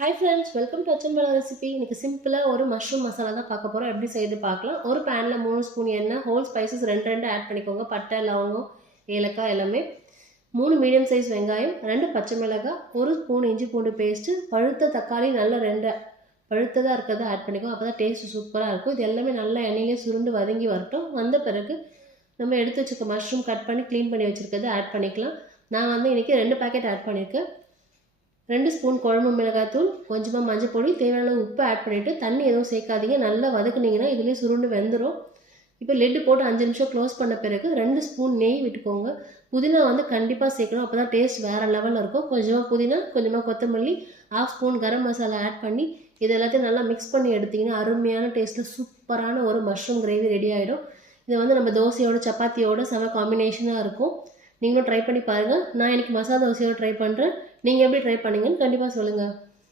Hi friends, welcome to அச்சம்பலா recipe. இன்றைக்கி சிம்பிளாக ஒரு மஷ்ரூம் மசாலா தான் பார்க்க போகிறோம். எப்படி செய்து பார்க்கலாம். ஒரு பேனில் 3 ஸ்பூன் எண்ணெய், ஹோல் ஸ்பைசஸ் 2 ஆட் பண்ணிக்கோங்க. பட்டை, லவங்கம், ஏலக்காய் எல்லாமே. 3 மீடியம் சைஸ் வெங்காயம், 2 பச்சை மிளகாய், 1 ஸ்பூன் இஞ்சி பூண்டு பேஸ்ட்டு, பழுத்த தக்காளி நல்ல 2 பழுத்ததாக இருக்கிறத ஆட் பண்ணிக்கோங்க. அப்போ தான் டேஸ்ட்டு சூப்பராக இருக்கும். இது எல்லாமே நல்லா எண்ணெயிலே சுருண்டு வதங்கி வரட்டும். வந்த பிறகு நம்ம எடுத்து வச்சுக்க மஷ்ரூம் கட் பண்ணி க்ளீன் பண்ணி வச்சுருக்கிறத ஆட் பண்ணிக்கலாம். நான் இன்றைக்கி 2 பேக்கெட் ஆட் பண்ணியிருக்கேன். 2 ஸ்பூன் குழம்பு மிளகாய்த்தூள், கொஞ்சமாக மஞ்சள் பொடி, தேவையான உப்பு ஆட் பண்ணிவிட்டு தண்ணி எதுவும் சேர்க்காதீங்க. நல்லா வதக்குனிங்கன்னா இதுலேயே சுருண்டு வெந்துடும். இப்போ லெட்டு போட்டு 5 நிமிஷம் க்ளோஸ் பண்ண பிறகு 2 ஸ்பூன் நெய் விட்டுக்கோங்க. புதினா கண்டிப்பாக சேர்க்கணும். அப்போ தான் டேஸ்ட் வேறு லெவலில் இருக்கும். கொஞ்சமாக புதினா, கொஞ்சமாக கொத்தமல்லி, 1/2 ஸ்பூன் கரம் மசாலா ஆட் பண்ணி இது எல்லாத்தையும் நல்லா மிக்ஸ் பண்ணி எடுத்திங்கன்னா அருமையான டேஸ்ட்டில் சூப்பரான ஒரு மஷ்ரூம் கிரேவி ரெடி ஆகிடும். இதை நம்ம தோசையோட சப்பாத்தியோட செம காம்பினேஷனாக இருக்கும். நீங்களும் ட்ரை பண்ணி பாருங்கள். நான் இன்றைக்கி மசாலா தோசையோடு ட்ரை பண்ணுறேன். நீங்கள் எப்படி ட்ரை பண்ணீங்கன்னு கண்டிப்பாக சொல்லுங்கள்.